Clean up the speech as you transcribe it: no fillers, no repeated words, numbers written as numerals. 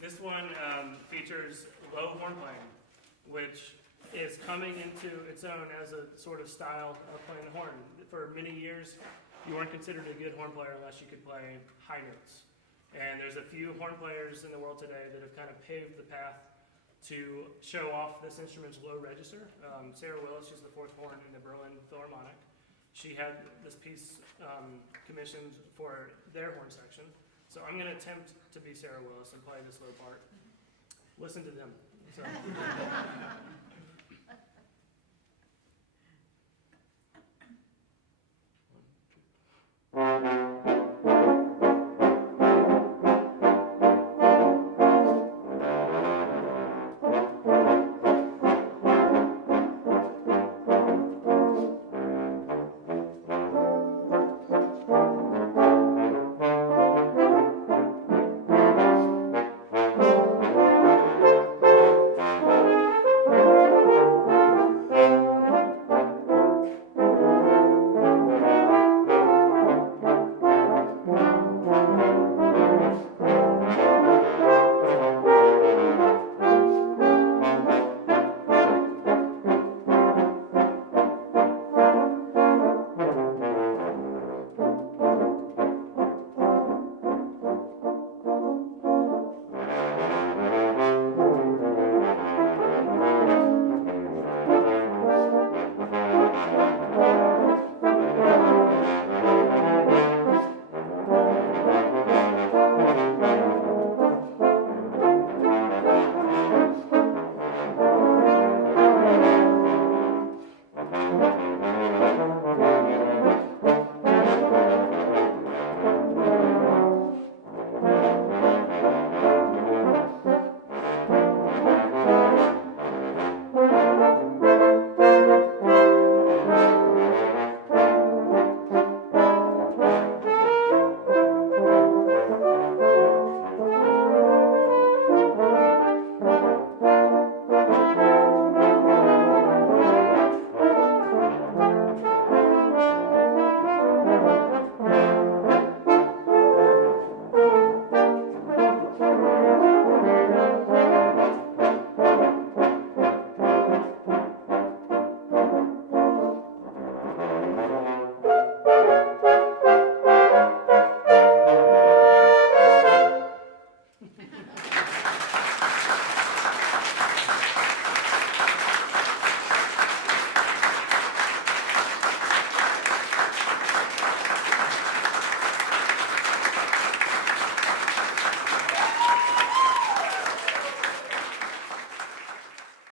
This one features low horn playing, which is coming into its own as a sort of style of playing the horn. For many years, you weren't considered a good horn player unless you could play high notes. And there's a few horn players in the world today that have kind of paved the path to show off this instrument's low register. Sarah Willis, she's the fourth horn in the Berlin Philharmonic. She had this piece commissioned for their horn section. So I'm going to attempt to be Sarah Willis and play this low part. Listen to them. So.